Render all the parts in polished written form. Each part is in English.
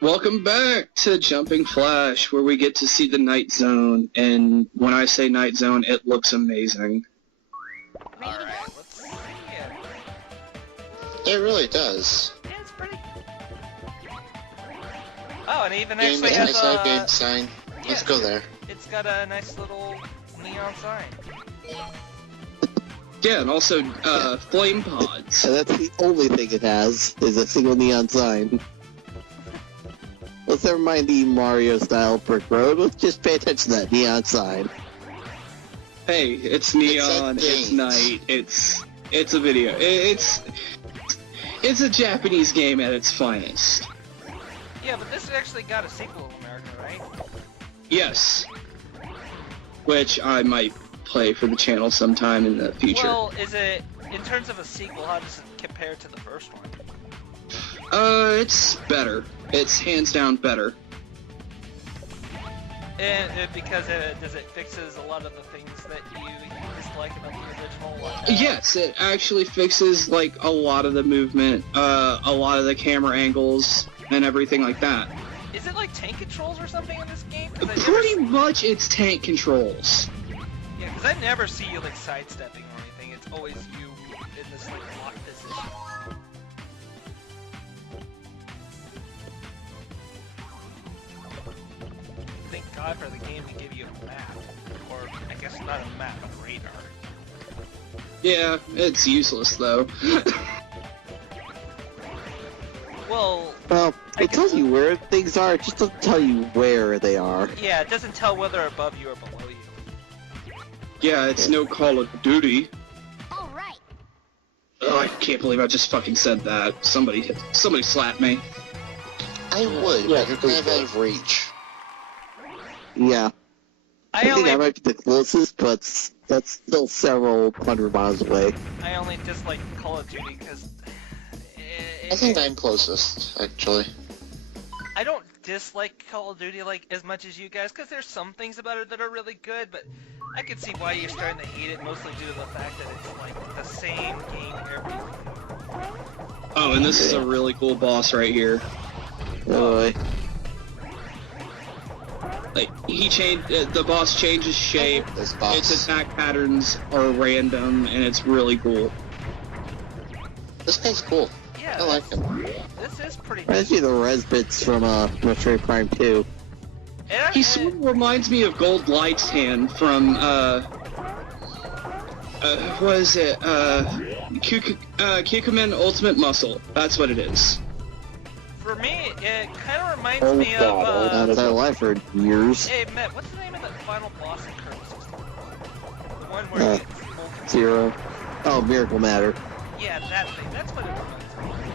Welcome back to Jumping Flash, where we get to see the Night Zone, and when I say Night Zone, it looks amazing. Alright, let's see it. It really does. Yeah, it's pretty. Oh, and it even Game actually has design, game a... design. Yeah, Let's go there. It's got a nice little neon sign. Yeah, and also, flame pods. And that's the only thing it has, is a single neon sign. Let's never mind the Mario-style brick road, let's just pay attention to that neon sign. Hey, it's neon, it's night, it's a video. It's a Japanese game at its finest. Yeah, but this actually got a sequel in America, right? Yes. Which I might play for the channel sometime in the future. Well, is it, in terms of a sequel, how does it compare to the first one? It's better. It's hands down better. And because does it fixes a lot of the things that you dislike about the original? Like, Yes, it actually fixes like a lot of the movement, a lot of the camera angles, and everything like that. Is it like tank controls or something in this game? 'Cause Pretty much, it's tank controls. Yeah, because I never see you like sidestepping or anything. It's always you in this like locked position. Thank God for the game to give you a map, or I guess not a map, a radar. Yeah, it's useless though. Well, it tells you where things are, it just doesn't tell you where they are. yeah, it doesn't tell whether above you or below you. Yeah, it's no Call of Duty. All right. Oh, I can't believe I just fucking said that. Somebody slapped me. I would, Yeah, but you're kind of out of reach. Yeah. I think only that might be the closest, but that's still several hundred miles away. I only dislike Call of Duty because I think I'm closest, actually. I don't dislike Call of Duty like as much as you guys, because there's some things about it that are really good, but I can see why you're starting to hate it, mostly due to the fact that it's like the same game every. Oh, and this is a really cool boss right here. Oh, Like, he changed, the boss changes shape, This boss. its attack patterns are random, and it's really cool. This guy's cool. Yeah, I like him. this is pretty. reminds me of the res bits from Metroid Prime 2. He sort of reminds me of Gold Light's Hand from, what is it, Kikumen Ultimate Muscle. That's what it is. For me, it kind of reminds Oh me god, of. that alive for years. Hey, Matt, what's the name of the final boss in Kirby 64? The one where it's multiple. Zero. Oh, Miracle Matter. Yeah, that thing. That's what it reminds me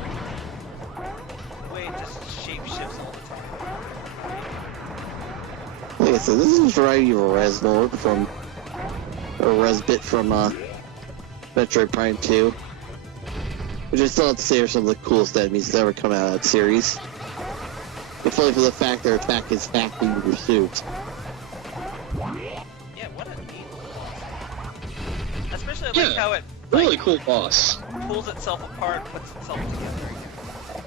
of. The way it just shape shifts all the time. Like I said, this is right you a Resnor from a Resbit from Metroid Prime 2. Which I still have to say are some of the coolest enemies that's ever come out of that series. If only for the fact their attack is back in pursuit. Yeah, what a neat boss. Especially like Yeah, how it Really cool boss. pulls itself apart and puts itself together again.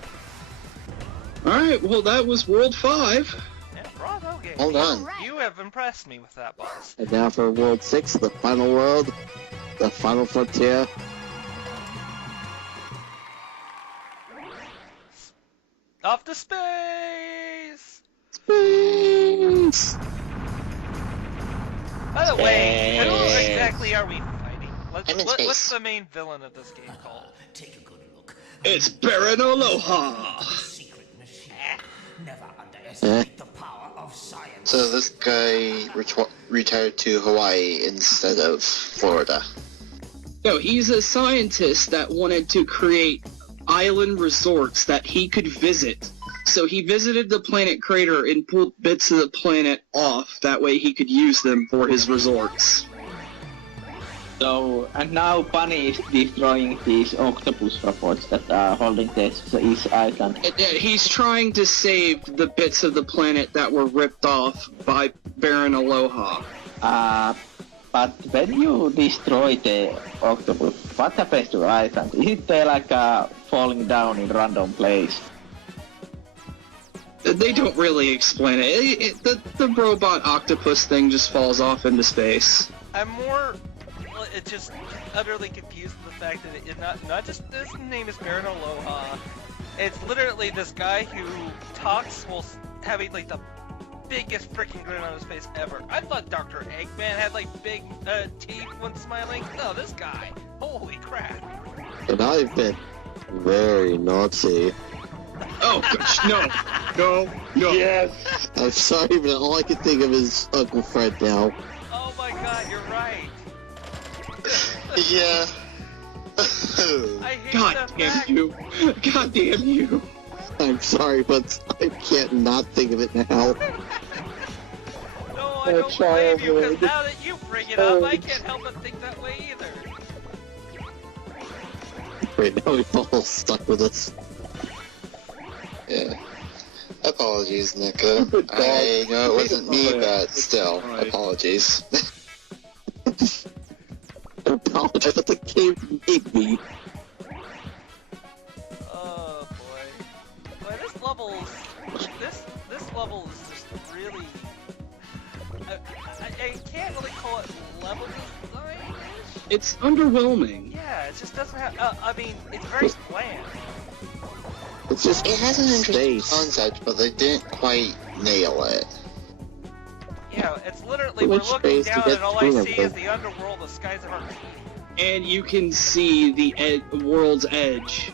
Alright, well that was World 5. Yeah, bravo game. Hold on. You have impressed me with that boss. And now for World 6, the final world, the final frontier. Off to space! Space! By the way, who Space. exactly are we fighting? I'm in What's space. the main villain of this game called? Take a good look. It's Baron Aloha! Secret machine. Never underestimate the power of science. So this guy retired to Hawaii instead of Florida. No, he's a scientist that wanted to create island resorts that he could visit. So he visited the planet Crater and pulled bits of the planet off. That way he could use them for his resorts. So, and now Bunny is destroying these octopus robots that are holding this East Island. He's trying to save the bits of the planet that were ripped off by Baron Aloha. But when you destroy the octopus, what happens to Island? Is it like falling down in random place? They don't really explain it. The robot octopus thing just falls off into space. I'm more, it's just utterly confused with the fact that it's not just his name is Baron Aloha. It's literally this guy who talks while having like the biggest freaking grin on his face ever. I thought Dr. Eggman had like big teeth when smiling. No, this guy. Holy crap. And I've been very naughty. Oh gosh, no. Yes. I'm sorry, but all I can think of is Uncle Fred now. Oh my god, you're right. Yeah. I hate God the damn fact. you. God damn you. I'm sorry, but I can't not think of it now. No, I don't blame you, because childhood. now that you bring it up, I can't help but think that way either. Right now, we've all stuck with us. Yeah. Apologies, Nico. Stupid dog. I know it wasn't me, Oh, yeah. but still, Alright. apologies. I apologize, but the game made me. Oh boy. Boy, this level is just really. I can't really call it level design-ish. It's underwhelming. Yeah, it just doesn't have. I mean, it's very bland. It's just It has an interesting space. concept, but they didn't quite nail it. Yeah, it's literally Which we're looking space to down get and all I through see them? is the underworld, the skies of Arcadia. And you can see the world's edge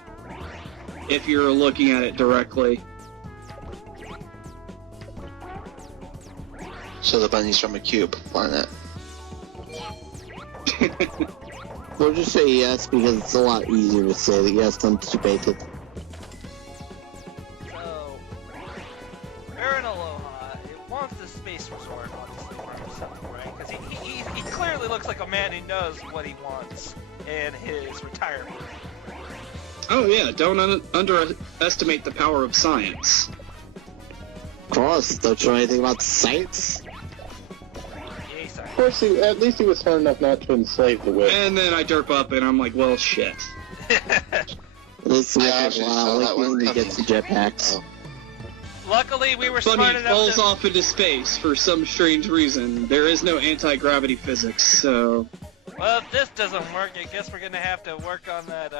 if you're looking at it directly. So the bunny's from a cube planet. We'll just say yes because it's a lot easier to say that yes than to debate it. So, Baron Aloha, it wants the space resort, obviously, for himself, right? Because he clearly looks like a man who knows what he wants in his retirement. Oh yeah, don't underestimate the power of science. Cross, don't you know anything about science? Yay, sorry. Of course, at least he was smart enough not to enslave the witch. And then I derp up and I'm like, well, shit. This I is actually saw wow, that like one when he coming. gets the jetpacks. Oh. Luckily, we were smart Bunny enough falls to... off into space for some strange reason. There is no anti-gravity physics, so... Well, if this doesn't work, I guess we're gonna have to work on that,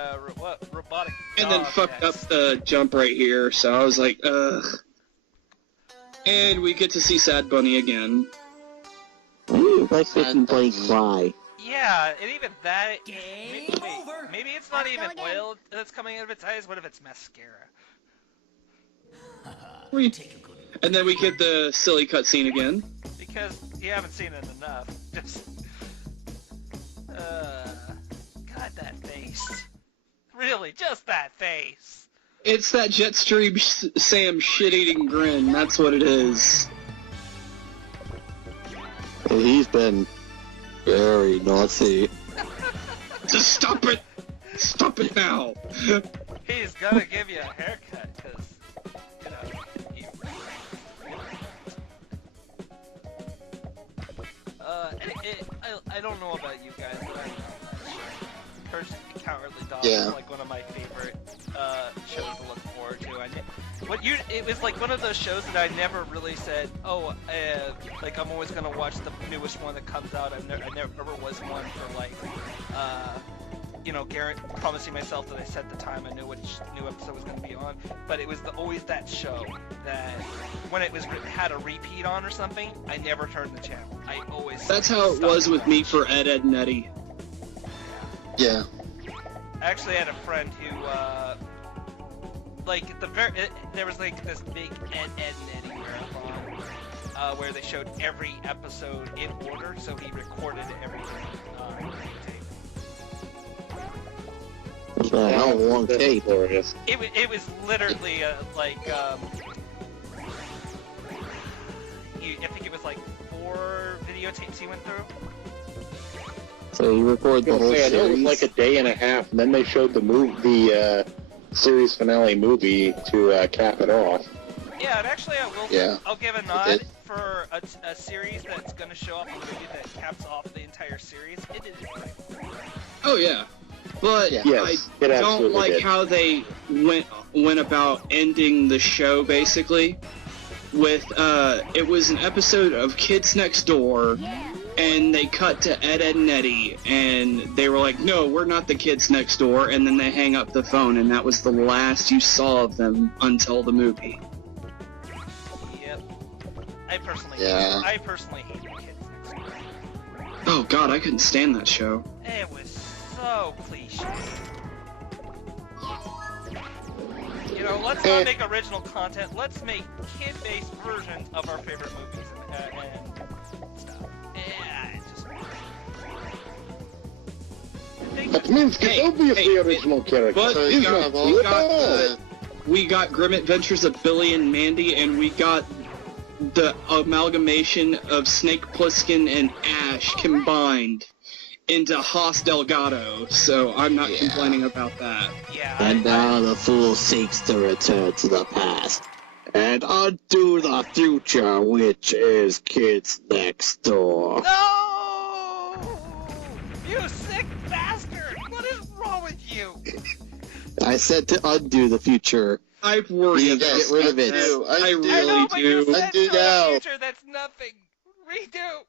robotic And then dog fucked up next. the jump right here, so I was like, ugh. And we get to see Sad Bunny again. Ooh, like Sad making Bunny Bunny. cry. Yeah, and even that... Game over. Maybe it's not even Again. oil that's coming out of its eyes. What if it's mascara? We- Take a good look. And then we get the silly cutscene again. Because you haven't seen it enough. Just... God, that face. Really, just that face. It's that Jetstream Sam shit-eating grin, that's what it is. And he's been very naughty. Just stop it! Stop it now! He's gonna give you a haircut, because, you know, I don't know about you guys, but I'm personally Cowardly Dog Yeah. is like one of my favorite shows to look forward to. It was like one of those shows that I never really said, oh, like I'm always gonna watch the newest one that comes out. I never was one for like, you know, promising myself that I set the time I knew which new episode was gonna be on. But it was always that show that when it had a repeat on or something, I never turned the channel. I always. That's how it stopped was with me watching. for Ed, Edd, and Eddy. Yeah. I actually had a friend who, like, there was like this big Ed, and Eddy marathon, where they showed every episode in order, so he recorded everything on tape. How long That's tape? glorious. It was literally, like, I think it was like 4 videotapes he went through. So you record the I was whole gonna say, I know it was series? like a day and a half, and then they showed the series finale movie to cap it off. Yeah, and actually I'll give a nod did. for a series that's going to show up a movie that caps off the entire series. It did it right. Oh yeah. But Yeah. Yes, I it don't absolutely like did. how they went about ending the show, basically. With, it was an episode of Kids Next Door, and they cut to Ed, Ed, and Eddie, and they were like, no, we're not the kids next door, and then they hang up the phone, and that was the last you saw of them until the movie. Yep. I personally Yeah. hate Kids Next Door. Oh god, I couldn't stand that show. It was so cliche. You know, let's not make original content. Let's make kid-based versions of our favorite movies and stuff. Yeah, it just. Minsky's Hey, obviously hey, original character. but So He's you not have cool all at all. we got Grim Adventures of Billy and Mandy, and we got the amalgamation of Snake Plissken and Ash combined into Haas Delgado, so I'm not Yeah. complaining about that. Yeah. And now the fool seeks to return to the past and undo the future, which is Kids Next Door. No! You sick bastard! What is wrong with you? I said to undo the future. I worry You about guys get rid of it. I undo. I know, really but you do. said Undo to the now. future. That's nothing. Redo.